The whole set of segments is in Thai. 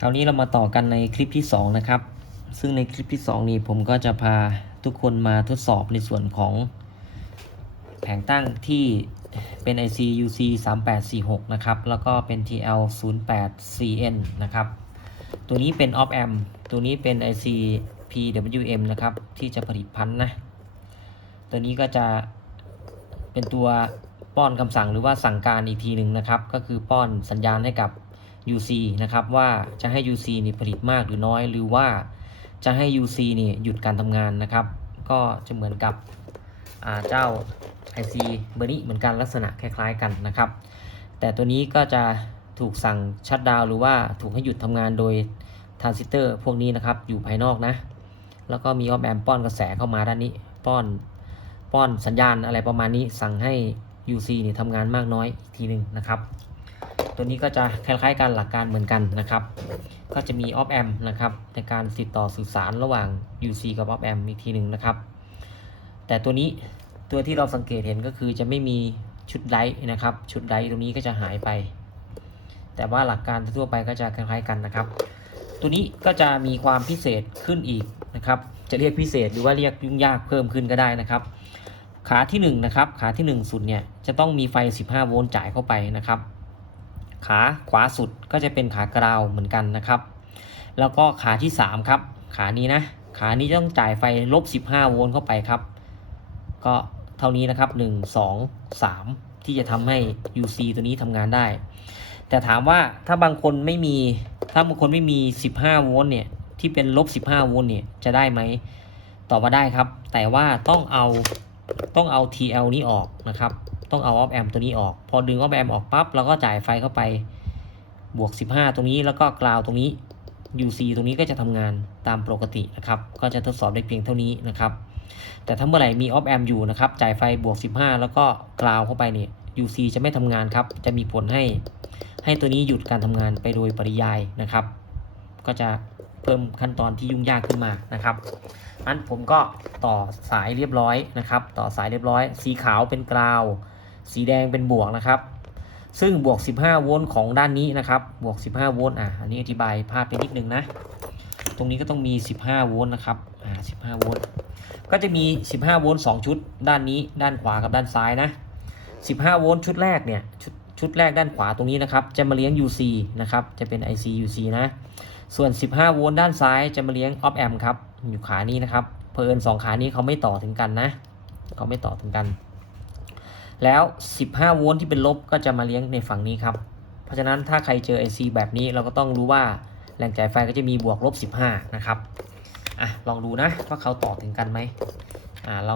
คราวนี้เรามาต่อกันในคลิปที่2นะครับซึ่งในคลิปที่2นี้ผมก็จะพาทุกคนมาทดสอบในส่วนของแผงตั้งที่เป็น IC UC 3846นะครับแล้วก็เป็น TL 08CN นะครับตัวนี้เป็น Op Amp ตัวนี้เป็น IC PWM นะครับที่จะผลิตพันธุ์นะตัวนี้ก็จะเป็นตัวป้อนคำสั่งหรือว่าสั่งการอีกทีหนึ่งนะครับก็คือป้อนสัญญาณให้กับ UC นะครับว่าจะให้ UC นี่ผลิตมากหรือน้อยหรือว่าจะให้ UC นี่หยุดการทำงานนะครับก็จะเหมือนกับเจ้า IC เบอร์นี้เหมือนกันลักษณะคล้ายๆกันนะครับแต่ตัวนี้ก็จะถูกสั่งชัตดาวน์หรือว่าถูกให้หยุดทำงานโดยทรานซิสเตอร์พวกนี้นะครับอยู่ภายนอกนะแล้วก็มีออปแอมป้อนกระแสเข้ามาด้านนี้ป้อนสัญญาณอะไรประมาณนี้สั่งให้ UC นี่ทำงานมากน้อยอีกทีหนึ่งนะครับตัวนี้ก็จะคล้ายๆกันหลักการเหมือนกันนะครับก็จะมี Op Amp นะครับในการติดต่อสื่อสารระหว่าง UC กับ Op Amp อีกทีหนึ่งนะครับแต่ตัวนี้ตัวที่เราสังเกตเห็นก็คือจะไม่มีชุดไดร์นะครับชุดไดร์ตรงนี้ก็จะหายไปแต่ว่าหลักการทั่วไปก็จะคล้ายๆกันนะครับตัวนี้ก็จะมีความพิเศษขึ้นอีกนะครับจะเรียกพิเศษหรือว่าเรียกยุ่งยากเพิ่มขึ้นก็ได้นะครับขาที่1นะครับขาที่1สุดเนี่ยจะต้องมีไฟ15โวลต์จ่ายเข้าไปนะครับขาขวาสุดก็จะเป็นขากราวเหมือนกันนะครับแล้วก็ขาที่3ครับขานี้นะขานี้ต้องจ่ายไฟ-15โวลต์เข้าไปครับก็เท่านี้นะครับ1 2 3ที่จะทำให้ UC ตัวนี้ทำงานได้แต่ถามว่าถ้าบางคนไม่มี15โวลต์เนี่ยที่เป็น-15โวลต์เนี่ยจะได้ไหมตอบว่าได้ครับแต่ว่าต้องเอา TL นี้ออกนะครับต้องเอา Op Amp ตัวนี้ออกพอดึง Op Amp ออกปั๊บเราก็จ่ายไฟเข้าไปบวก15ตรงนี้แล้วก็กราวตรงนี้ UC ตรงนี้ก็จะทำงานตามปกตินะครับก็จะทดสอบได้เพียงเท่านี้นะครับแต่ถ้าเมื่อไหร่มี Op Amp อยู่นะครับจ่ายไฟบวก15แล้วก็กราวเข้าไปเนี่ย UC จะไม่ทำงานครับจะมีผลให้ตัวนี้หยุดการทำงานไปโดยปริยายนะครับก็จะเพิ่มขั้นตอนที่ยุ่งยากขึ้นมานะครับงั้นผมก็ต่อสายเรียบร้อยนะครับต่อสายเรียบร้อยสีขาวเป็นกราวสีแดงเป็นบวกนะครับซึ่งบวก15โวลต์ของด้านนี้นะครับบวก15โวลต์อันนี้อธิบายพลาดไปนิดนึงนะตรงนี้ก็ต้องมี15โวลต์นะครับ15โวลต์ก็จะมี15โวลต์2ชุดด้านนี้ด้านขวากับด้านซ้ายนะ15โวลต์ชุดแรกเนี่ยชุดแรกด้านขวาตรงนี้นะครับจะมาเลี้ยง UC นะครับจะเป็น IC UC นะส่วน15โวลต์ด้านซ้ายจะมาเลี้ยง Op Amp ครับอยู่ขานี้นะครับเพิ่น2ขานี้เขาไม่ต่อถึงกันนะเขาไม่ต่อถึงกันแล้ว15โวลต์ที่เป็นลบก็จะมาเลี้ยงในฝั่งนี้ครับเพราะฉะนั้นถ้าใครเจอ IC แบบนี้เราก็ต้องรู้ว่าแหล่งจ่ายไฟก็จะมีบวก-15นะครับลองดูนะว่าเขาต่อถึงกันไหมเรา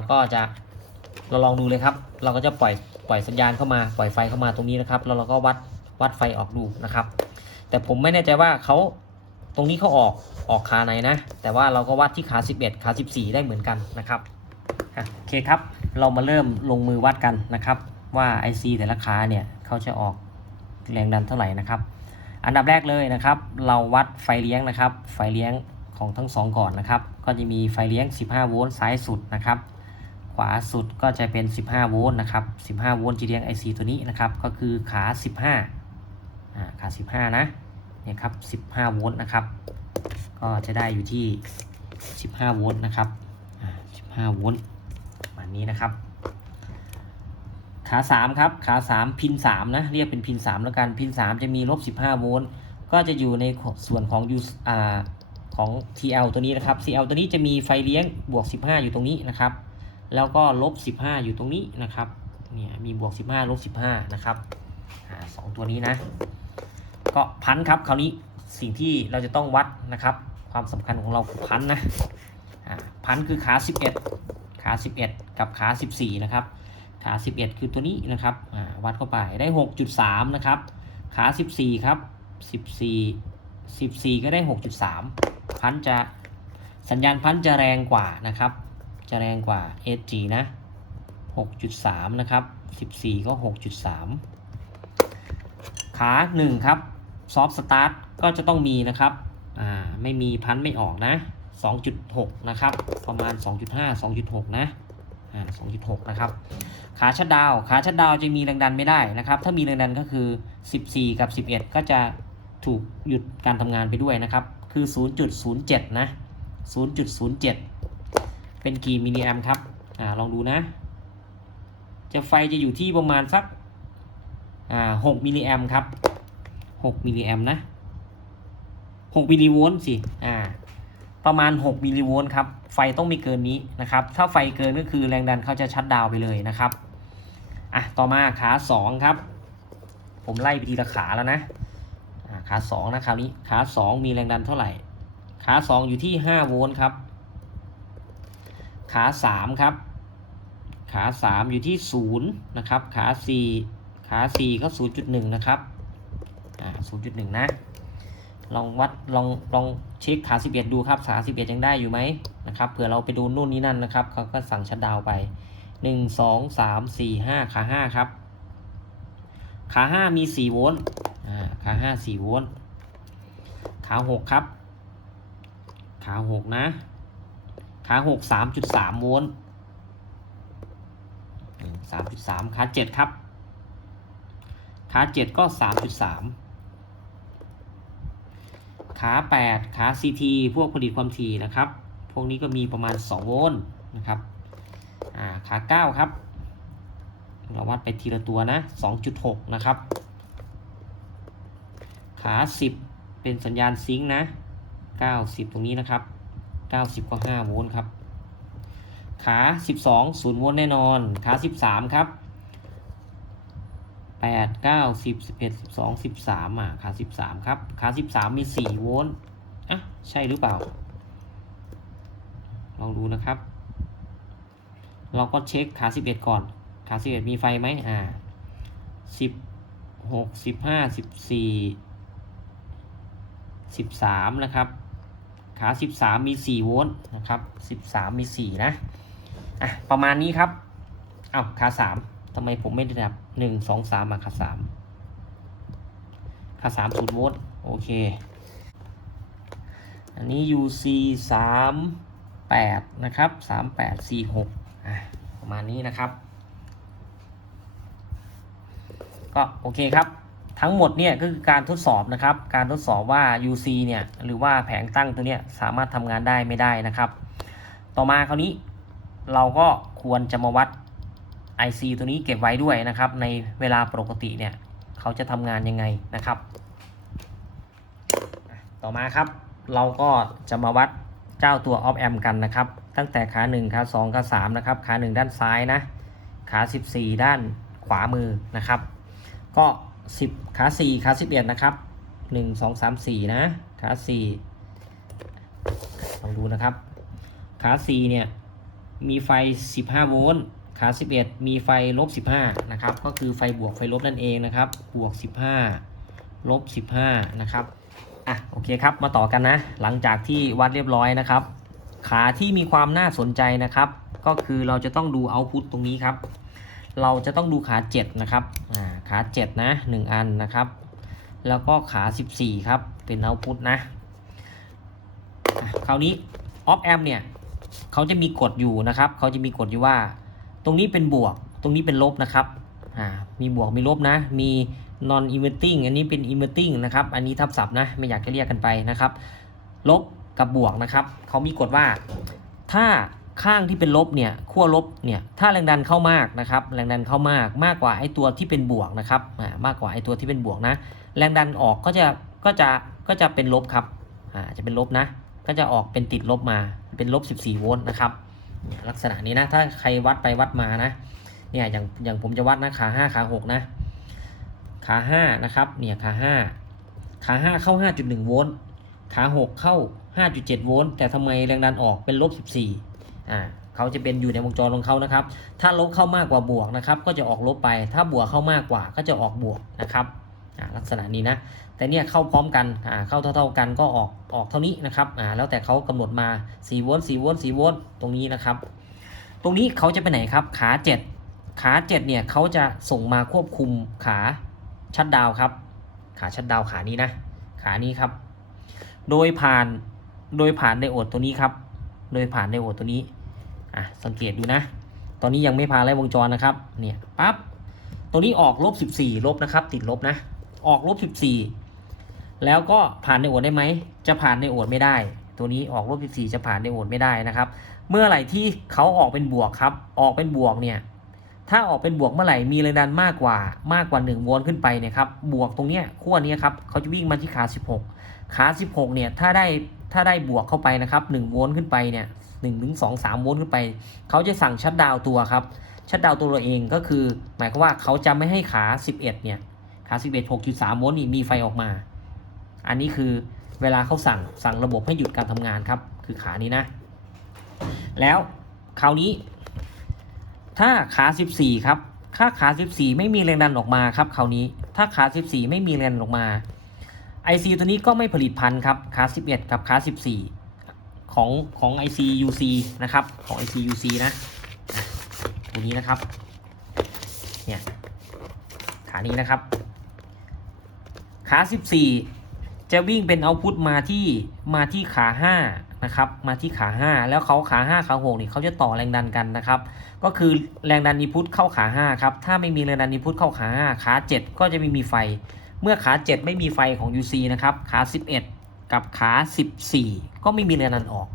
ลองดูเลยครับเราก็จะปล่อยสัญญาณเข้ามาปล่อยไฟเข้ามาตรงนี้นะครับแล้วเราก็วัดไฟออกดูนะครับแต่ผมไม่แน่ใจว่าเขาตรงนี้เขาออกขาไหนนะแต่ว่าเราก็วัดที่ขา11ขา14ได้เหมือนกันนะครับโอเคครับเรามาเริ่มลงมือวัดกันนะครับว่า IC แต่ละขาเนี่ยเขาจะออกแรงดันเท่าไหร่นะครับอันดับแรกเลยนะครับเราวัดไฟเลี้ยงนะครับไฟเลี้ยงของทั้ง2ก่อนนะครับก็จะมีไฟเลี้ยง15โวลต์ซ้ายสุดนะครับขวาสุดก็จะเป็น15โวลต์นะครับ15โวลต์จะเลี้ยง IC ตัวนี้นะครับก็คือขา15ขา15นะเนี่ยครับ15โวลต์นะครับก็จะได้อยู่ที่15โวลต์นะครับ15โวลต์ประมาณนี้นะครับขา3ครับขา3พิน3นะเรียกเป็นพิน3แล้วกันพิน3จะมี-15โวลต์ก็จะอยู่ในส่วนของ TL ตัวนี้นะครับ TL ตัวนี้จะมีไฟเลี้ยงบวก15อยู่ตรงนี้นะครับแล้วก็-15อยู่ตรงนี้นะครับเนี่ยมีบวก15-15นะครับ2ตัวนี้นะก็พันครับคราวนี้สิ่งที่เราจะต้องวัดนะครับความสำคัญของเราคือพันนะพันคือขา11กับขา14นะครับขา11คือตัวนี้นะครับวัดเข้าไปได้ 6.3 นะครับขา14ครับ14ก็ได้ 6.3 พันจะสัญญาณพันจะแรงกว่านะครับจะแรงกว่า SG นะ 6.3 นะครับ14ก็ 6.3 ขา1ครับซอฟต์สตาร์ทก็จะต้องมีนะครับไม่มีพันไม่ออกนะ 2.6 นะครับประมาณ 2.5 2.6 นะ2.6 นะครับขาชัดดาวน์จะมีแรงดันไม่ได้นะครับถ้ามีแรงดันก็คือ14กับ11ก็จะ ถูกหยุดการทำงานไปด้วยนะครับคือ 0.07 นะ 0.07 เป็นกี่มิลลิแอมป์ครับลองดูนะไฟจะอยู่ที่ประมาณสัก6มิลลิแอมป์ครับ6มิลลิแอมป์นะ6มิลลิโวลต์สิประมาณ6มิลลิโวลต์ครับไฟต้องไม่เกินนี้นะครับถ้าไฟเกินก็คือแรงดันเขาจะชัตดาวน์ไปเลยนะครับต่อมาขา2ครับผมไล่ไปทีละขาแล้วนะขา2นะคราวนี้ขา2มีแรงดันเท่าไหร่ขา2อยู่ที่5โวลต์ครับขา3ครับขา3อยู่ที่0นะครับขา4ก็ 0.1 นะครับ0.1 นะลองวัดลองเช็คขา11ดูครับขา11ยังได้อยู่ไหมนะครับเผื่อเราไปดูนู่นนี่นั่นนะครับเขาก็สั่งชัตดาวน์ไป1 2 3 4 5ขา5ครับขา5มี4โวลต์ขา5 4โวลต์ขา6ครับขา6นะขา6 3.3 โวลต์ 3.3 ขา7ครับขา7ก็ 3.3 ขา8ขา CT พวกผลิตความถี่นะครับพวกนี้ก็มีประมาณ2โวลต์นะครับขา9ครับเราวัดไปทีละตัวนะ 2.6 นะครับขา10เป็นสัญญาณซิงค์นะ90ตรงนี้นะครับ90ก็5โวลต์ครับขา12 0โวลต์แน่นอนขา13ครับ8 9 10 11 12 13ขา13ครับขา13มี4โวลต์ใช่หรือเปล่าลองดูนะครับเราก็เช็คขา11ก่อนขา11มีไฟไหม16 15 14 13นะครับขา13มี4โวลต์นะครับ13มี4นะประมาณนี้ครับขา3ทำไมผมไม่ได้ดับ1 2 3ขา3ขา3 0โวลต์โอเคอันนี้ UC 38นะครับ3846ประมาณนี้นะครับก็โอเคครับทั้งหมดเนี่ยก็คือการทดสอบนะครับการทดสอบว่า UC เนี่ยหรือว่าแผงตั้งตัวเนี้ยสามารถทำงานได้ไม่ได้นะครับต่อมาคราวนี้เราก็ควรจะมาวัด IC ตัวนี้เก็บไว้ด้วยนะครับในเวลาปกติเนี่ยเขาจะทำงานยังไงนะครับต่อมาครับเราก็จะมาวัดเจ้าตัว op amp กันนะครับตั้งแต่ขา1ขา2ขา3นะครับขา1ด้านซ้ายนะขา14ด้านขวามือนะครับก็10ขา4ขา11นะครับ1 2 3 4นะขา4ลองดูนะครับขา4เนี่ยมีไฟ15โวลต์ขา11มีไฟ-15นะครับก็คือไฟบวกไฟลบนั่นเองนะครับบวก15ลบ15นะครับโอเคครับมาต่อกันนะหลังจากที่วัดเรียบร้อยนะครับขาที่มีความน่าสนใจนะครับก็คือเราจะต้องดูเอาท์พุตตรงนี้ครับเราจะต้องดูขา7นะครับขา7นะ1อันนะครับแล้วก็ขา14ครับเป็นเอาท์พุตนะคราวนี้ออฟแอมเนี่ยเขาจะมีกฎอยู่นะครับเขาจะมีกฎอยู่ว่าตรงนี้เป็นบวกตรงนี้เป็นลบนะครับมีบวกมีลบนะมี non inverting อันนี้เป็น inverting นะครับอันนี้ทับศัพท์นะไม่อยากจะเรียกกันไปนะครับลบกับบวกนะครับเขามีกฎว่าถ้าข้างที่เป็นลบเนี่ยขั้วลบเนี่ยถ้าแรงดันเข้ามากนะครับแรงดันเข้ามากกว่าไอ้ตัวที่เป็นบวกนะครับมากกว่าไอ้ตัวที่เป็นบวกนะแรงดันออกก็จะเป็นลบครับจะเป็นลบนะก็จะออกเป็นติดลบมาเป็นลบ14โวลต์นะครับลักษณะนี้นะถ้าใครวัดไปวัดมานะเนี่ยอย่างผมจะวัดนะขา5ขา6นะขา5นะครับเนี่ยขา5เข้า 5.1 โวลต์ขา6เข้า 5.7 โวลต์แต่ทำไมแรงดันออกเป็นลบ14เขาจะเป็นอยู่ในวงจรของเขานะครับถ้าลบเข้ามากกว่าบวกนะครับก็จะออกลบไปถ้าบวกเข้ามากกว่าก็จะออกบวกนะครับลักษณะนี้นะแต่เนี่ยเข้าพร้อมกันเข้าเท่ากันก็ออกเท่านี้นะครับแล้วแต่เขากำหนดมา4โวลต์4โวลต์4โวลต์ตรงนี้นะครับตรงนี้เขาจะไปไหนครับขา7เนี่ยเขาจะส่งมาควบคุมขาชัตดาวน์ครับขาชัตดาวน์ขานี้นะขานี้ครับโดยผ่านไดโอดตัวนี้ครับโดยผ่านไดโอดตัวนี้สังเกตดูนะตอนนี้ยังไม่ผ่านไล่วงจรนะครับเนี่ยปั๊บตัวนี้ออกลบ14ลบนะครับติดลบนะออกลบ14 แล้วก็ผ่านไดโอดได้ไหมจะผ่านไดโอดไม่ได้ตัวนี้ออกลบ14จะผ่านไดโอดไม่ได้นะครับเมื่อไหร่ที่เขาออกเป็นบวกครับออกเป็นบวกเนี่ยถ้าออกเป็นบวกเมื่อไหร่มีแรงดันมากกว่า1โวลต์ขึ้นไปเนี่ยครับบวกตรงเนี้ยขั้วนี้ครับเขาจะวิ่งมาที่ขา16ขา16เนี่ยถ้าได้บวกเข้าไปนะครับ1โวลต์ขึ้นไปเนี่ย1 ถึง 2 3 โวลต์ขึ้นไปเขาจะสั่งชัตดาวน์ตัวครับชัตดาวน์ตัวเราเองก็คือหมายความว่าเขาจะไม่ให้ขา11เนี่ยขา11 6.3 โวลต์นี่มีไฟออกมาอันนี้คือเวลาเขาสั่งระบบให้หยุดการทำงานครับคือขานี้นะแล้วคราวนี้ถ้าขา14ครับถ้าขา14ไม่มีแรงดันออกมาครับคราวนี้ถ้าขา14ไม่มีแรงดันออกมา IC ตัวนี้ก็ไม่ผลิตพันธุ์ครับขา11กับขา14ของ IC UC นะครับของ IC UC นะตัวนี้นะครับเนี่ยขานี้นะครับขา14จะวิ่งเป็นเอาพุตมาที่ขา5นะครับมาที่ขา5แล้วเขาขา5ขา6นี่เขาจะต่อแรงดันกันนะครับก็คือแรงดันอินพุตเข้าขา5ครับถ้าไม่มีแรงดันอินพุตเข้าขา5ขา7ก็จะไม่มีไฟเมื่อขา7ไม่มีไฟของ UC นะครับขา11กับขา14ก็ไม่มีแรงดันออก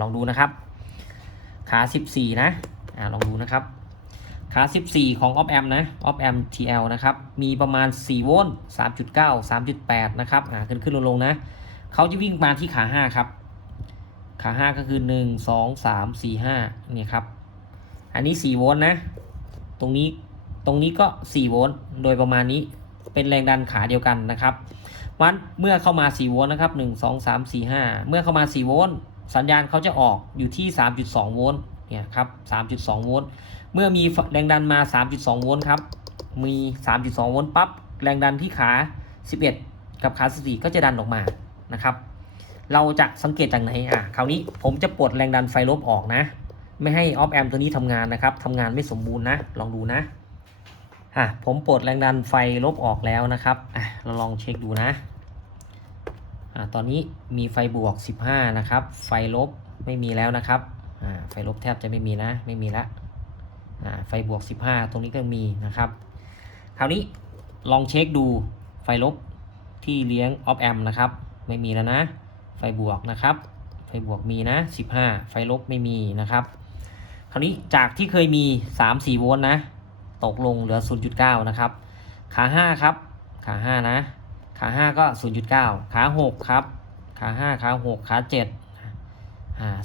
ลองดูนะครับขา14นะลองดูนะครับขา14ของ op amp นะ op amp TL นะครับมีประมาณ4โวลต์ 3.9 3.8 นะครับขึ้นลงนะเขาจะวิ่งมาที่ขา5ครับขา5ก็คือ1 2 3 4 5นี่ครับอันนี้4โวลต์นะตรงนี้ก็4โวลต์โดยประมาณนี้เป็นแรงดันขาเดียวกันนะครับวันเมื่อเข้ามา4โวลต์นะครับ1 2 3 4 5เมื่อเข้ามา4โวลต์สัญญาณเขาจะออกอยู่ที่ 3.2 โวลต์เนี่ยครับ 3.2 โวลต์เมื่อมีแรงดันมา 3.2 โวลต์ครับมี 3.2 โวลต์ปั๊บแรงดันที่ขา11กับขา14ก็จะดันออกมานะครับเราจะสังเกตจากไหนคราวนี้ผมจะปลดแรงดันไฟลบออกนะไม่ให้ออฟแอมตัวนี้ทำงานนะครับทำงานไม่สมบูรณ์นะลองดูนะผมปลดแรงดันไฟลบออกแล้วนะครับเราลองเช็คดูนะตอนนี้มีไฟบวก15นะครับไฟลบไม่มีแล้วนะครับไฟลบแทบจะไม่มีนะไม่มีละไฟบวก15ตรงนี้ก็มีนะครับคราวนี้ลองเช็คดูไฟลบที่เลี้ยงออฟแอมนะครับไม่มีแล้วนะไฟบวกนะครับไฟบวกมีนะ15ไฟลบไม่มีนะครับคราวนี้จากที่เคยมี 3-4 โวลต์นะตกลงเหลือ 0.9 นะครับขา5ครับขา5นะขา5ก็ 0.9 ขา6ครับขา5ขา6ขา7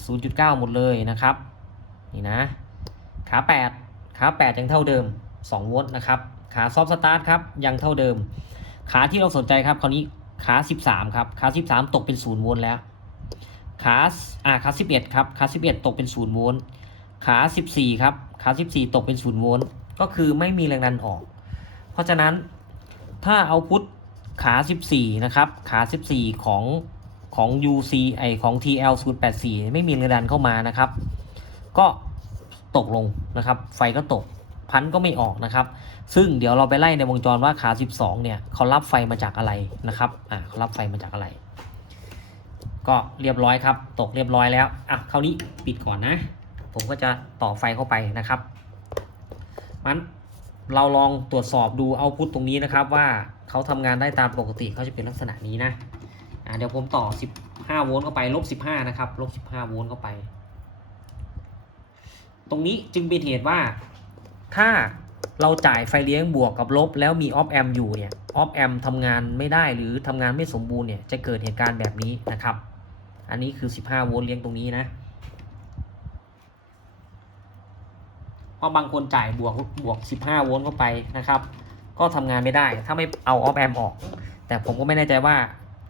0.9 หมดเลยนะครับนี่นะขา8ยังเท่าเดิม2โวลต์นะครับขาซอฟต์สตาร์ทครับยังเท่าเดิมขาที่เราสนใจครับคราวนี้ขา13ครับขา13ตกเป็น0โวลต์แล้วขา11ครับขา11ตกเป็น0โวลต์ขา14ครับขา14ตกเป็น0โวลต์ก็คือไม่มีแรงดันออกเพราะฉะนั้นถ้าเอาพุทขา14นะครับขา14ของ UC ของ TL 084ไม่มีแรงดันเข้ามานะครับก็ตกลงนะครับไฟก็ตกพันก็ไม่ออกนะครับซึ่งเดี๋ยวเราไปไล่ในวงจรว่าขา12เนี่ยเขารับไฟมาจากอะไรนะครับเขารับไฟมาจากอะไรก็เรียบร้อยครับตกเรียบร้อยแล้วคราวนี้ปิดก่อนนะผมก็จะต่อไฟเข้าไปนะครับมันเราลองตรวจสอบดูเอาพุทตรงนี้นะครับว่าเขาทำงานได้ตามปกติเขาจะเป็นลักษณะนี้นะเดี๋ยวผมต่อ15โวลต์เข้าไปลบ15นะครับลบ15โวลต์เข้าไปตรงนี้จึงเป็นเหตุว่าถ้าเราจ่ายไฟเลี้ยงบวกกับลบแล้วมีออฟแอมอยู่เนี่ยออฟแอมทำงานไม่ได้หรือทำงานไม่สมบูรณ์เนี่ยจะเกิดเหตุการณ์แบบนี้นะครับอันนี้คือ15โวลต์เลี้ยงตรงนี้นะเพราะบางคนจ่ายบวก15โวลต์เข้าไปนะครับก็ทำงานไม่ได้ถ้าไม่เอาออฟแอมออกแต่ผมก็ไม่แน่ใจว่า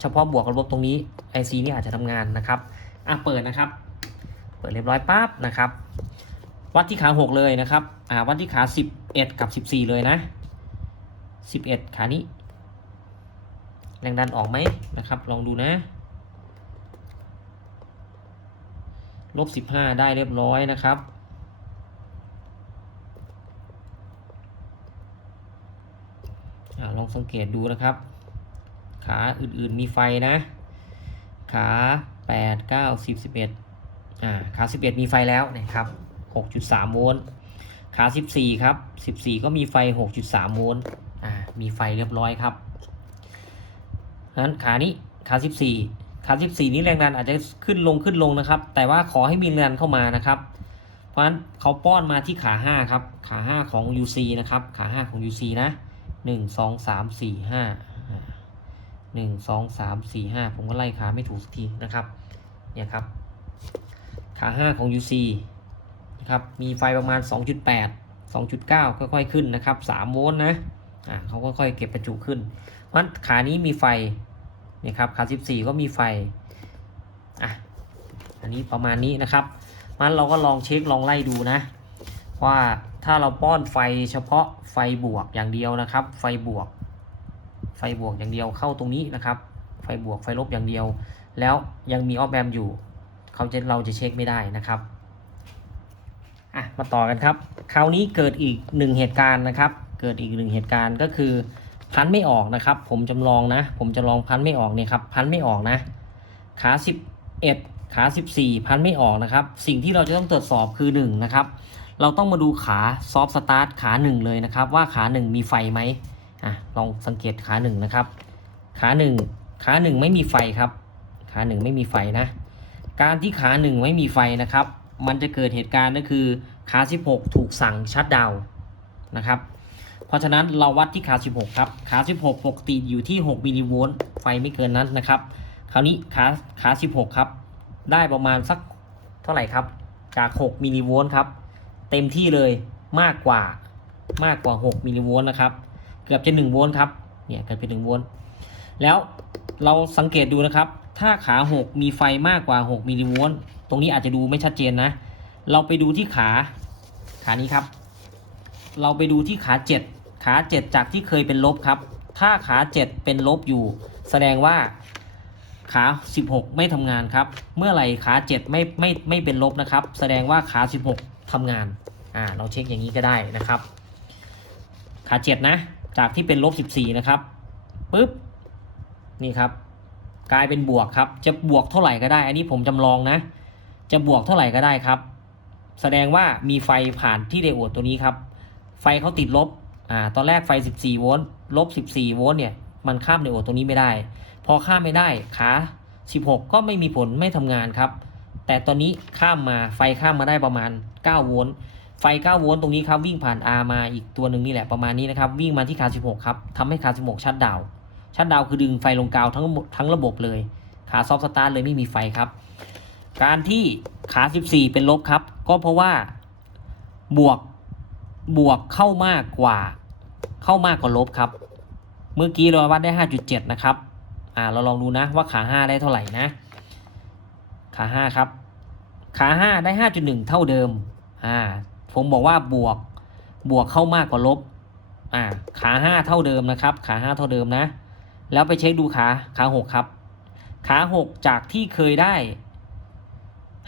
เฉพาะบวกกับลบตรงนี้ IC นี่อาจจะทำงานนะครับเปิดนะครับเปิดเรียบร้อยปั๊บนะครับวัดที่ขา6เลยนะครับวัดที่ขา11กับ14เลยนะ11ขานี้แรงดันออกไหมนะครับลองดูนะลบ15ได้เรียบร้อยนะครับลองสังเกตดูนะครับขาอื่นๆมีไฟนะขา8 9 10 11ขา11มีไฟแล้วนะครับ 6.3 โวลต์ขา14ครับ14ก็มีไฟ 6.3 โวลต์มีไฟเรียบร้อยครับ นั้นขานี้ขา14นี้แรงดันอาจจะขึ้นลงนะครับแต่ว่าขอให้มีแรงดันเข้ามานะครับเพราะฉะนั้นเขาป้อนมาที่ขา5ครับขา5ของ UC นะครับขา5ของ UC นะ1 2 3 4 5 1 2 3 4 5ผมก็ไล่ขาไม่ถูกสักทีนะครับเนี่ยครับขา5ของ UC นะครับมีไฟประมาณ 2.8 2.9 ค่อยๆขึ้นนะครับ3โวลต์นะเขาค่อยๆเก็บประจุขึ้นเพราะฉะนั้นขานี้มีไฟนี่ครับขา14ก็มีไฟอันนี้ประมาณนี้นะครับงั้นเราก็ลองเช็คลองไล่ดูนะว่าถ้าเราป้อนไฟเฉพาะไฟบวกอย่างเดียวนะครับไฟบวกอย่างเดียวเข้าตรงนี้นะครับไฟบวกไฟลบอย่างเดียวแล้วยังมีออฟแอมอยู่เราจะเช็คไม่ได้นะครับมาต่อกันครับคราวนี้เกิดอีก1เหตุการณ์นะครับเกิดอีก1เหตุการณ์ก็คือพันไม่ออกนะครับผมจำลองพันไม่ออกเนี่ยครับพันไม่ออกนะขา11ขา14พันไม่ออกนะครับสิ่งที่เราจะต้องตรวจสอบคือ1นะครับเราต้องมาดูขาซอฟต์สตาร์ทขา1เลยนะครับว่าขา1มีไฟไหมลองสังเกตขา1นะครับขา1ไม่มีไฟครับขา1ไม่มีไฟนะการที่ขา1ไม่มีไฟนะครับมันจะเกิดเหตุการณ์ก็คือขา16ถูกสั่งชัตดาวน์นะครับเพราะฉะนั้นเราวัดที่ขา16ครับขา16ปกติอยู่ที่6มิลลิโวลต์ไฟไม่เกินนั้นนะครับคราวนี้ขา16ครับได้ประมาณสักเท่าไหร่ครับจาก6มิลลิโวลต์ครับเต็มที่เลยมากกว่า6มิลลิโวลต์นะครับเกือบจะ1โวลต์ครับเนี่ยเกือบเป็น1โวลต์แล้วเราสังเกตดูนะครับถ้าขา6มีไฟมากกว่า6มิลลิโวลต์ตรงนี้อาจจะดูไม่ชัดเจนนะเราไปดูที่ขานี้ครับเราไปดูที่ขา7จากที่เคยเป็นลบครับถ้าขา7เป็นลบอยู่แสดงว่าขา16ไม่ทำงานครับเมื่อไหร่ขา7ไม่เป็นลบนะครับแสดงว่าขา16ทำงานเราเช็คอย่างนี้ก็ได้นะครับขา7นะจากที่เป็นลบ14นะครับปึ๊บนี่ครับกลายเป็นบวกครับจะบวกเท่าไหร่ก็ได้อันนี้ผมจำลองนะจะบวกเท่าไหร่ก็ได้ครับแสดงว่ามีไฟผ่านที่ไดโอดตัวนี้ครับไฟเขาติดลบตอนแรกไฟ14โวลต์ลบ14โวลต์เนี่ยมันข้ามไดโอดตัวนี้ไม่ได้พอข้ามไม่ได้ขา16ก็ไม่มีผลไม่ทำงานครับแต่ตอนนี้ไฟข้ามมาได้ประมาณ9โวลต์ไฟ9โวลต์ตรงนี้ครับวิ่งผ่าน R มาอีกตัวหนึ่งนี่แหละประมาณนี้นะครับวิ่งมาที่ขา16ครับทำให้ขา16ชัตดาวน์คือดึงไฟลงกาวทั้งระบบเลยขาซอฟต์สตาร์ทเลยไม่มีไฟครับการที่ขา14เป็นลบครับก็เพราะว่าบวกเข้ามากกว่าลบครับเมื่อกี้เราวัดได้ 5.7 นะครับเราลองดูนะว่าขา5ได้เท่าไหร่นะขา5ครับขา5ได้ 5.1 เท่าเดิมผมบอกว่าบวกเข้ามากกว่าลบขา5เท่าเดิมนะครับขา5เท่าเดิมนะแล้วไปเช็คดูขา6ครับขา6จากที่เคยได้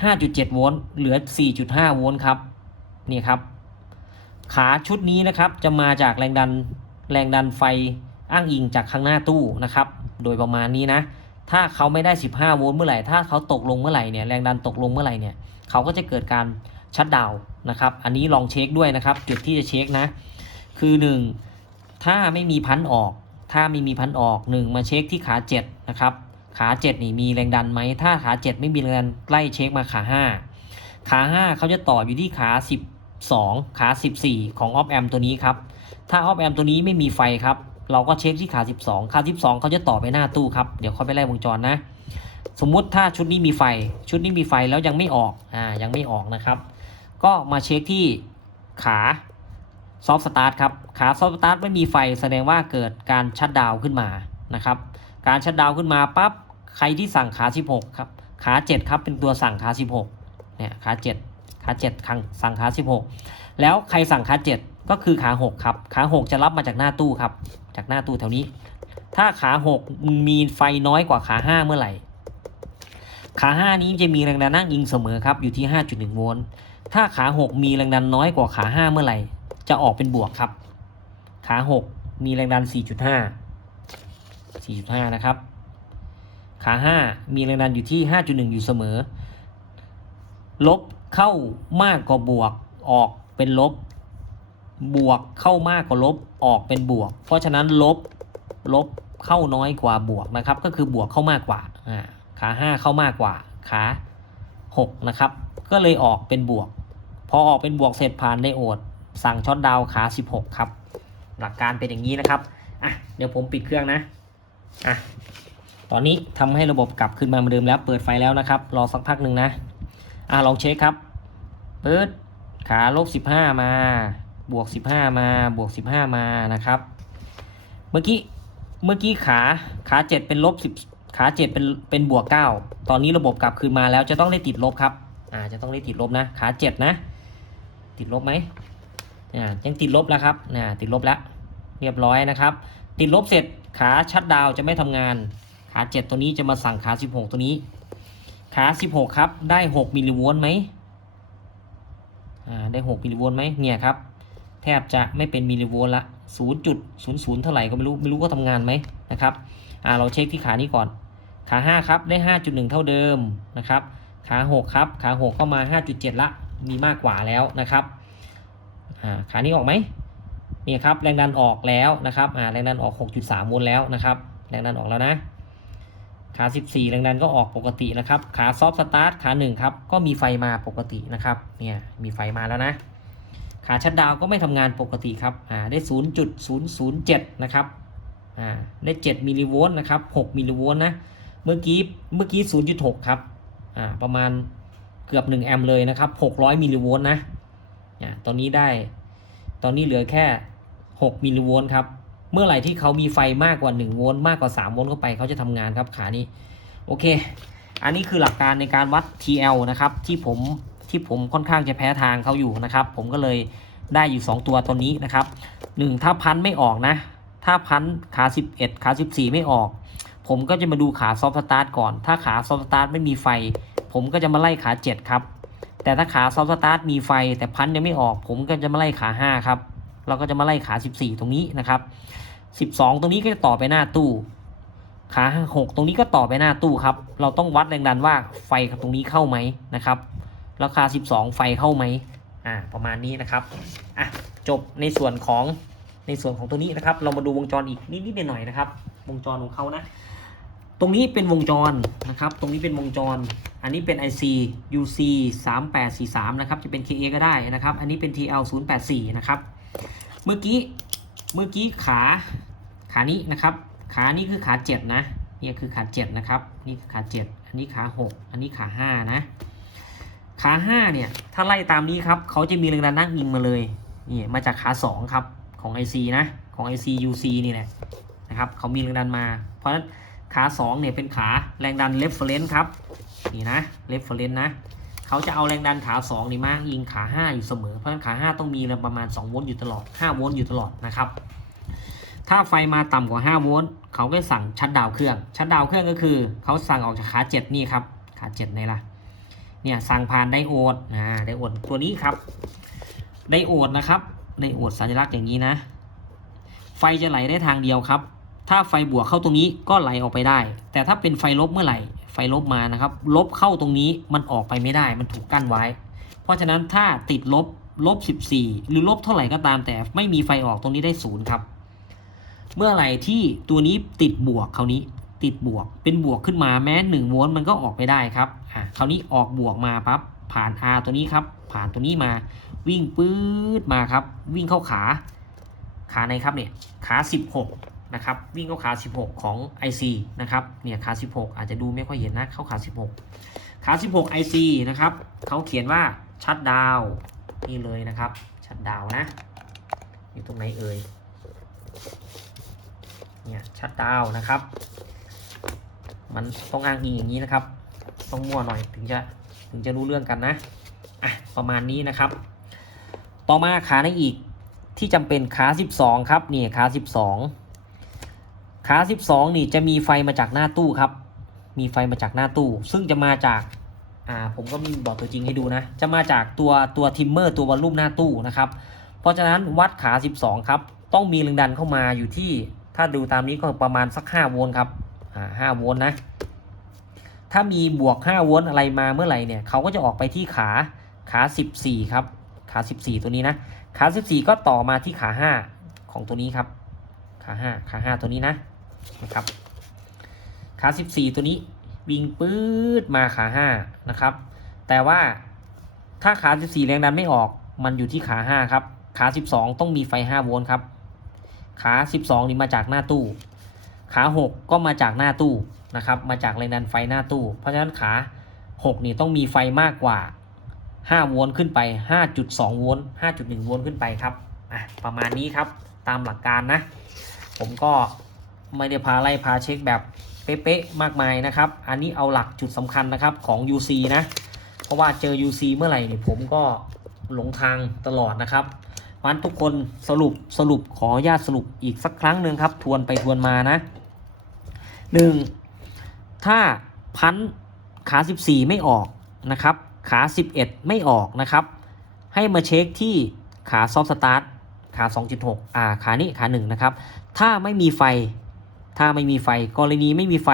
5.7 โวลต์เหลือ 4.5 โวลต์ครับนี่ครับขาชุดนี้นะครับจะมาจากแรงดันไฟอ้างอิงจากข้างหน้าตู้นะครับโดยประมาณนี้นะถ้าเขาไม่ได้15โวลต์เมื่อไหร่ถ้าเขาตกลงเมื่อไหร่เนี่ยแรงดันตกลงเมื่อไหร่เนี่ยเขาก็จะเกิดการชัตดาวน์นะครับอันนี้ลองเช็คด้วยนะครับจุดที่จะเช็คนะคือ1ถ้าไม่มีพันออก1มาเช็คที่ขา7นะครับขา7นี่มีแรงดันไหมถ้าขา7ไม่มีแรงดันไล่เช็คมาขา5เขาจะต่ออยู่ที่ขา12ขา14ของออฟแอมตัวนี้ครับถ้าออฟแอมตัวนี้ไม่มีไฟครับเราก็เช็คที่ขา12เขาจะต่อไปหน้าตู้ครับเดี๋ยวเขาไปไล่วงจรนะสมมุติถ้าชุดนี้มีไฟแล้วยังไม่ออกนะครับก็มาเช็คที่ขาซอฟต์สตาร์ทครับขาซอฟต์สตาร์ทไม่มีไฟแสดงว่าเกิดการชัตดาวน์ขึ้นมานะครับการชัตดาวน์ขึ้นมาปั๊บใครที่สั่งขา16ครับขา7ครับเป็นตัวสั่งขา16เนี่ยขา7สั่งขา16แล้วใครสั่งขา7ก็คือขา6ครับขา6จะรับมาจากหน้าตู้ครับจากหน้าตู้แถวนี้ถ้าขา6มีไฟน้อยกว่าขา5เมื่อไหร่ขา5นี้จะมีแรงดันอ้างอิงเสมอครับอยู่ที่ 5.1 โวลต์ถ้าขา6มีแรงดันน้อยกว่าขา5เมื่อไหร่จะออกเป็นบวกครับขา6มีแรงดัน 4.5 นะครับขา5มีแรงดันอยู่ที่ 5.1 อยู่เสมอลบเข้ามากกว่าบวกออกเป็นลบบวกเข้ามากกว่าลบออกเป็นบวกเพราะฉะนั้นลบ เข้าน้อยกว่าบวกนะครับก็คือบวกเข้ามากกว่าขา5เข้ามากกว่าขา6นะครับก็เลยออกเป็นบวกพอออกเป็นบวกเสร็จผ่านไดโอดสั่งช็อตดาวขา16ครับหลักการเป็นอย่างนี้นะครับเดี๋ยวผมปิดเครื่องนะตอนนี้ทำให้ระบบกลับขึ้นมาเหมือนเดิมแล้วเปิดไฟแล้วนะครับรอสักพักหนึ่งนะลองเช็คครับเปิดขาลบ15มาบวก15มาบวก15มานะครับเมื่อกี้ขา7เป็นลบ10ขา7เป็นบวก9ตอนนี้ระบบกลับคืนมาแล้วจะต้องได้ติดลบครับจะต้องได้ติดลบนะขา7นะติดลบไหมยังติดลบแล้วครับติดลบแล้วเรียบร้อยนะครับติดลบเสร็จขาชัดดาวจะไม่ทำงานขา7ตัวนี้จะมาสั่งขา16ตัวนี้ขา16ครับได้6มิลลิโวลต์ไหมได้6มิลลิโวลต์ไหมเนี่ยครับแทบจะไม่เป็นมิลลิโวลต์ละ 0.00 เท่าไหร่ก็ไม่รู้ว่าทำงานไหมนะครับเราเช็คที่ขานี้ก่อนขา5ครับได้ 5.1 เท่าเดิมนะครับขา6ครับขา6ก็มา 5.7 ละมีมากกว่าแล้วนะครับขานี้ออกไหมเนี่ยครับแรงดันออกแล้วนะครับแรงดันออก 6.3 โวลต์แล้วนะครับแรงดันออกแล้วนะขา14แรงดันก็ออกปกตินะครับขาซอฟต์สตาร์ทขา1ครับก็มีไฟมาปกตินะครับเนี่ยมีไฟมาแล้วนะขาชัดดาวก็ไม่ทำงานปกติครับได้ 0.007 นะครับได้7มิลลิโวลต์นะครับ6มิลลิโวลต์นะเมื่อกี้ 0.6 ครับประมาณเกือบ1แอมป์เลยนะครับ600มิลลิโวลต์นะตอนนี้เหลือแค่6มิลลิโวลต์ครับเมื่อไหร่ที่เขามีไฟมากกว่า1โวลต์มากกว่า3โวลต์เข้าไปเขาจะทำงานครับขานี้โอเคอันนี้คือหลักการในการวัด TL นะครับที่ผมค่อนข้างจะแพ้ทางเขาอยู่นะครับผมก็เลยได้อยู่2ตัวตัวนี้นะครับ1ถ้าพันไม่ออกนะถ้าพันขา11ขา14ไม่ออกผมก็จะมาดูขาซอฟต์สตาร์ทก่อนถ้าขาซอฟต์สตาร์ทไม่มีไฟผมก็จะมาไล่ขา7ครับแต่ถ้าขาซอฟต์สตาร์ทมีไฟแต่พันยังไม่ออกผมก็จะมาไล่ขา5ครับเราก็จะมาไล่ขา14ตรงนี้นะครับ12ตรงนี้ก็จะต่อไปหน้าตู้ขา6ตรงนี้ก็ต่อไปหน้าตู้ครับเราต้องวัดแรงดันว่าไฟตรงนี้เข้าไหมนะครับแล้วขา12ไฟเข้าไหมประมาณนี้นะครับจบในส่วนของตัวนี้นะครับเรามาดูวงจรอีกนิดหน่อยนะครับวงจรของเขานะตรงนี้เป็นวงจรนะครับตรงนี้เป็นวงจรอันนี้เป็น IC UC 3843นะครับจะเป็น KA ก็ได้นะครับอันนี้เป็น TL 084นะครับเมื่อกี้ขานี้นะครับขานี้คือขา7นะนี่คือขา7นะครับนี่คือขา7อันนี้ขา6อันนี้ขา5นะขา5เนี่ยถ้าไล่ตามนี้ครับเขาจะมีแรงดันนั่งอิงมาเลยนี่มาจากขา2ครับของ IC นะของ IC UC นี่แหละนะครับเขามีแรงดันมาเพราะฉะนั้นขา2เนี่ยเป็นขาแรงดัน reference ครับนี่นะ reference นะเขาจะเอาแรงดันขา2นี่มาอิงขา5อยู่เสมอเพราะฉะนั้นขา5ต้องมีประมาณ2โวลต์อยู่ตลอด5โวลต์อยู่ตลอดนะครับถ้าไฟมาต่ำกว่า5โวลต์เขาก็สั่งชัตดาวน์เครื่องชัตดาวน์เครื่องก็คือเขาสั่งออกจากขา7นี่ครับขา7ไหนล่ะเนี่ยสั่งผ่านไดโอดไดโอดตัวนี้ครับไดโอดนะครับไดโอดสัญลักษณ์อย่างนี้นะไฟจะไหลได้ทางเดียวครับถ้าไฟบวกเข้าตรงนี้ก็ไหลออกไปได้แต่ถ้าเป็นไฟลบเมื่อไหร่ไฟลบมานะครับลบเข้าตรงนี้มันออกไปไม่ได้มันถูกกั้นไว้เพราะฉะนั้นถ้าติดลบ14หรือลบเท่าไหร่ก็ตามแต่ไม่มีไฟออกตรงนี้ได้0ครับเมื่อไหร่ที่ตัวนี้ติดบวกคราวนี้ติดบวกเป็นบวกขึ้นมาแม้1โวลต์มันก็ออกไปได้ครับคราวนี้ออกบวกมาปั๊บผ่าน R ตัวนี้ครับผ่านตัวนี้มาวิ่งปื๊ดมาครับวิ่งเข้าขาไหนครับเนี่ยขา16นะครับวิ่งเข้าขา16ของ IC นะครับเนี่ยขา16อาจจะดูไม่ค่อยเห็นนะเข้าขา16 IC นะครับเขาเขียนว่าชัตดาวน์นี่เลยนะครับชัตดาวน์นะอยู่ตรงไหนเอ่ยเนี่ยชัตดาวน์นะครับมันต้องอ้างอิงอย่างนี้นะครับต้องมั่วหน่อยถึงจะรู้เรื่องกันนะประมาณนี้นะครับต่อมาขาในอีกที่จำเป็นขา12ครับนี่ขา12นี่จะมีไฟมาจากหน้าตู้ครับมีไฟมาจากหน้าตู้ซึ่งจะมาจากผมก็มีบอกตัวจริงให้ดูนะจะมาจากตัวทิมเมอร์ตัววอลลุ่มหน้าตู้นะครับเพราะฉะนั้นวัดขา12ครับต้องมีแรงดันเข้ามาอยู่ที่ถ้าดูตามนี้ก็ประมาณสัก5โวลต์ครับ5โวลต์นะถ้ามีบวก5โวลต์อะไรมาเมื่อไหร่เนี่ยเขาก็จะออกไปที่ขา14ครับขา14ตัวนี้นะขา14ก็ต่อมาที่ขา5ของตัวนี้ครับขา5ตัวนี้นะ นะครับขา14ตัวนี้วิ่งปื๊ดมาขา5นะครับแต่ว่าถ้าขา14แรงดันไม่ออกมันอยู่ที่ขา5ครับขา12ต้องมีไฟ5โวลต์ครับขา12นี่มาจากหน้าตู้ขา6ก็มาจากหน้าตู้นะครับมาจากแรงดันไฟหน้าตู้เพราะฉะนั้นขา6นี่ต้องมีไฟมากกว่า5โวลต์ขึ้นไป 5.2 โวลต์ 5.1 โวลต์ขึ้นไปครับประมาณนี้ครับตามหลักการนะผมก็ไม่ได้พาไล่พาเช็คแบบเป๊ะๆมากมายนะครับอันนี้เอาหลักจุดสำคัญนะครับของ UC นะเพราะว่าเจอ UC เมื่อไหร่เนี่ยผมก็หลงทางตลอดนะครับวันทุกคนสรุปขออนุญาตสรุปอีกสักครั้งหนึ่งครับทวนไปทวนมานะ 1. ถ้าพันขา14ไม่ออกนะครับขา11ไม่ออกนะครับให้มาเช็คที่ขาซอฟต์สตาร์ทขา 2.6 ขานี้ขา1นะครับถ้าไม่มีไฟกรณีไม่มีไฟ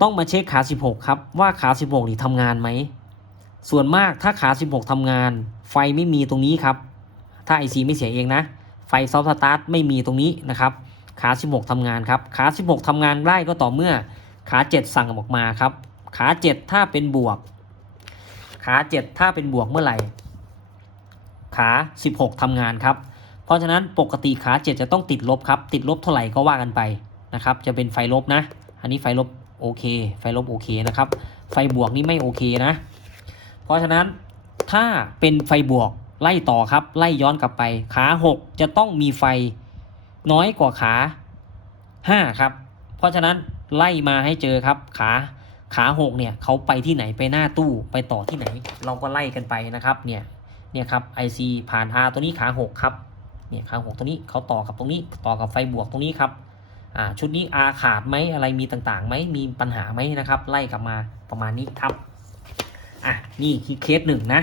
ต้องมาเช็คขา16ครับว่าขา16นี่ทำงานไหมส่วนมากถ้าขา16ทำงานไฟไม่มีตรงนี้ครับถ้า IC ไม่เสียเองนะไฟซอฟต์สตาร์ทไม่มีตรงนี้นะครับขา16ทำงานครับขา16ทำงานได้ก็ต่อเมื่อขา7สั่งออกมาครับขา7ถ้าเป็นบวกขา7ถ้าเป็นบวกเมื่อไหร่ขา16ทำงานครับเพราะฉะนั้นปกติขา7จะต้องติดลบครับติดลบเท่าไหร่ก็ว่ากันไปนะครับจะเป็นไฟลบนะอันนี้ไฟลบโอเคไฟลบโอเคนะครับไฟบวกนี่ไม่โอเคนะเพราะฉะนั้นถ้าเป็นไฟบวกไล่ต่อครับไล่ย้อนกลับไปขา6จะต้องมีไฟน้อยกว่าขา5ครับเพราะฉะนั้นไล่มาให้เจอครับขา6เนี่ยเขาไปที่ไหนไปหน้าตู้ไปต่อที่ไหนเราก็ไล่กันไปนะครับเนี่ยครับ IC ผ่าน R ตัวนี้ขา6ครับเนี่ยขา6ตัวนี้เขาต่อกับตรงนี้ต่อกับไฟบวกตรงนี้ครับชุดนี้ R ขาดไหมอะไรมีต่างๆไหมมีปัญหาไหมนะครับไล่กลับมาประมาณนี้ครับนี่คือเคส1นะ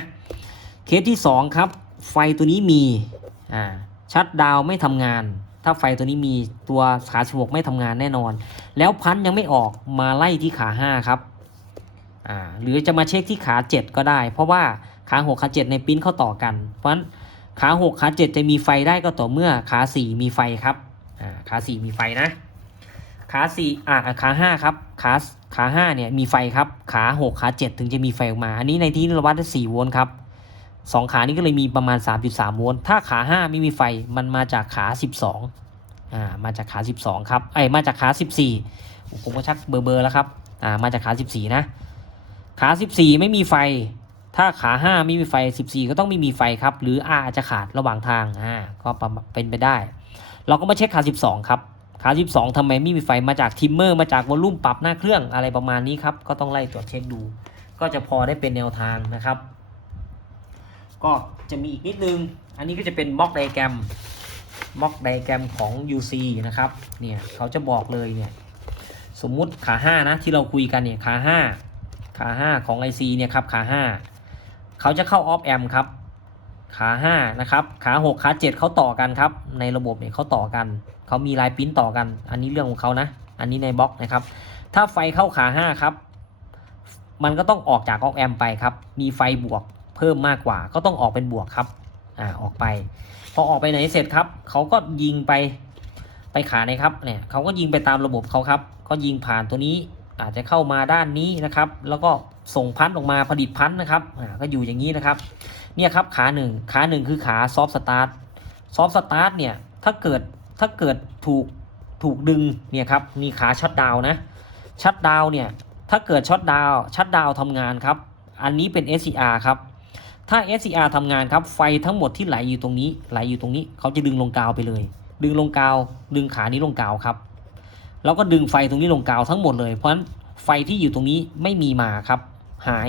เคสที่2ครับไฟตัวนี้มีชัตดาวน์ไม่ทำงานถ้าไฟตัวนี้มีตัวขา16ไม่ทำงานแน่นอนแล้วพันยังไม่ออกมาไล่ที่ขา5ครับหรือจะมาเช็คที่ขา7ก็ได้เพราะว่าขา6ขา7ในปิ้นเขาต่อกันเพราะฉะนั้นขา6ขา7จะมีไฟได้ก็ต่อเมื่อขา4มีไฟครับขา4มีไฟนะขา4ขา5ครับขา5เนี่ยมีไฟครับขา6ขา7ถึงจะมีไฟออกมาอันนี้ในที่เราวัดได้4โวลต์ครับ2ขานี้ก็เลยมีประมาณ 3.3 โวลต์ถ้าขา5ไม่มีไฟมันมาจากขา12มาจากขา12ครับมาจากขา14ผมก็ชักเบอร์แล้วครับมาจากขา14นะขา14ไม่มีไฟถ้าขา5ไม่มีไฟ14ก็ต้องไม่มีไฟครับหรือ R อาจจะขาดระหว่างทางก็เป็นไปได้เราก็มาเช็คขา12ครับขา12ทำไมไม่มีไฟมาจากทิมเมอร์มาจากวอลลุ่มปรับหน้าเครื่องอะไรประมาณนี้ครับก็ต้องไล่ตรวจเช็คดูก็จะพอได้เป็นแนวทางนะครับก็จะมีอีกนิดนึงอันนี้ก็จะเป็นบล็อกไดอะแกรมของ UC นะครับเนี่ยเขาจะบอกเลยเนี่ยสมมุติขา5นะที่เราคุยกันเนี่ยขา5ของ IC เนี่ยครับขา5เขาจะเข้าออฟแอมครับขา5นะครับขา6ขา7เขาต่อกันครับในระบบเนี่ยเขาต่อกันเขามีลายปริ้นต่อกันอันนี้เรื่องของเขานะอันนี้ในบล็อกนะครับถ้าไฟเข้าขา5ครับมันก็ต้องออกจากออฟแอมไปครับมีไฟบวกเพิ่มมากกว่าก็ต้องออกเป็นบวกครับออกไปพอออกไปไหนเสร็จครับเขาก็ยิงไปขาไหนครับเนี่ยเขาก็ยิงไปตามระบบเขาครับก็ยิงผ่านตัวนี้อาจจะเข้ามาด้านนี้นะครับแล้วก็ส่งพันออกมาผลิตพันนะครับก็อยู่อย่างนี้นะครับเนี่ยครับขาหนึ่งคือขาซอฟต์สตาร์ทเนี่ยถ้าเกิดถูกดึงเนี่ยครับมีขาช็อตดาวน์นะช็อตดาวน์เนี่ยถ้าเกิดช็อตดาวน์ทำงานครับอันนี้เป็น SCR ครับถ้า SCR ทำงานครับไฟทั้งหมดที่ไหลอยู่ตรงนี้เขาจะดึงลงกาวไปเลยดึงขานี้ลงกาวครับแล้วก็ดึงไฟตรงนี้ลงกาวทั้งหมดเลยเพราะฉะนั้นไฟที่อยู่ตรงนี้ไม่มีมาครับหา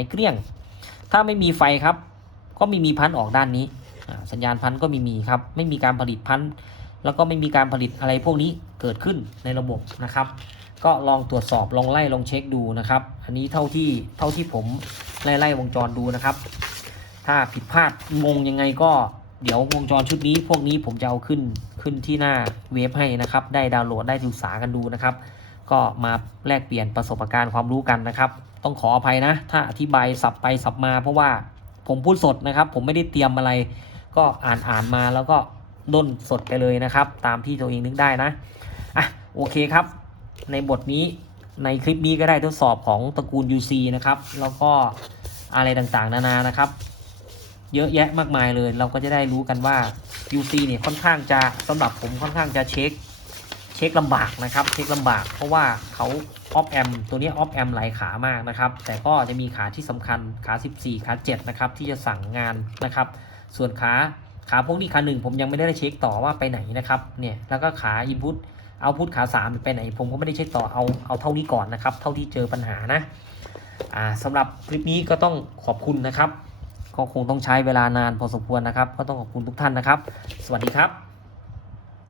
ยเกลี้ยงถ้าไม่มีไฟครับก็ไม่มีพันออกด้านนี้สัญญาณพันก็ไม่มีครับไม่มีการผลิตพันแล้วก็ไม่มีการผลิตอะไรพวกนี้เกิดขึ้นในระบบนะครับก็ลองตรวจสอบลองไล่ลองเช็คดูนะครับอันนี้เท่าที่ผมไล่วงจรดูนะครับถ้าผิดพลาดงงยังไงก็เดี๋ยววงจรชุดนี้พวกนี้ผมจะเอาขึ้นที่หน้าเว็บให้นะครับได้ดาวน์โหลดได้ศึกษากันดูนะครับก็มาแลกเปลี่ยนประสบการณ์ความรู้กันนะครับต้องขออภัยนะถ้าอธิบายสับไปสับมาเพราะว่าผมพูดสดนะครับผมไม่ได้เตรียมอะไรก็อ่านมาแล้วก็ด้นสดไปเลยนะครับตามที่ตัวเองนึกได้นะ โอเคครับในบทนี้ในคลิปนี้ก็ได้ทดสอบของตระกูล UC นะครับแล้วก็อะไรต่างๆนานานะครับเยอะแยะมากมายเลยเราก็จะได้รู้กันว่า UC เนี่ยค่อนข้างจะสำหรับผมค่อนข้างจะเช็คลำบากนะครับเช็คลำบากเพราะว่าเขาออฟแอมตัวนี้ออฟแอมหลายขามากนะครับแต่ก็จะมีขาที่สำคัญขา14ขา7นะครับที่จะสั่งงานนะครับส่วนขาพวกนี้ขา1ผมยังไม่ได้เช็คต่อว่าไปไหนนะครับเนี่ยแล้วก็ขา Input เอาพุทขา3ไปไหนผมก็ไม่ได้เช็คต่อเอาเท่านี้ก่อนนะครับเท่าที่เจอปัญหานะสำหรับคลิปนี้ก็ต้องขอบคุณนะครับก็คงต้องใช้เวลานานพอสมควรนะครับก็ต้องขอบคุณทุกท่านนะครับสวัสดีครับ